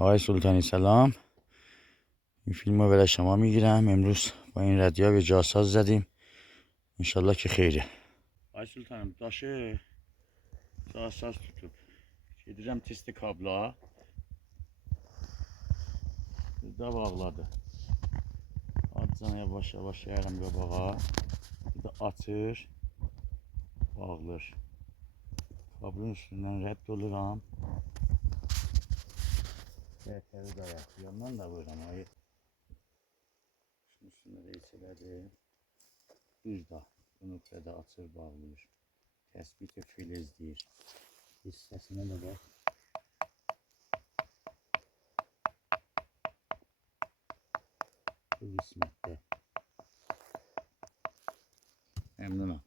آقای سلطانی سلام. این فیلم رو برای شما میگیرم. امروز با این رادیو به جاساز زدیم، انشالله که خیره. آقای سلطانım taşı جاساز tutup gedirəm testi kabla da bağladı. Adcan yavaş yavaş yayarım qabağa. Bir de açır, bağlar. Kablın üstündən rədd oluram. Tərtəri dayak. Yandan da vururam ayı. Şunun üstündə də içilədir. Düz da. Bu nöqtədə açır, bağlayır. Təsbiti filizləyir. Hissəsinə də bax. Bu qismətdə. Məmnunam.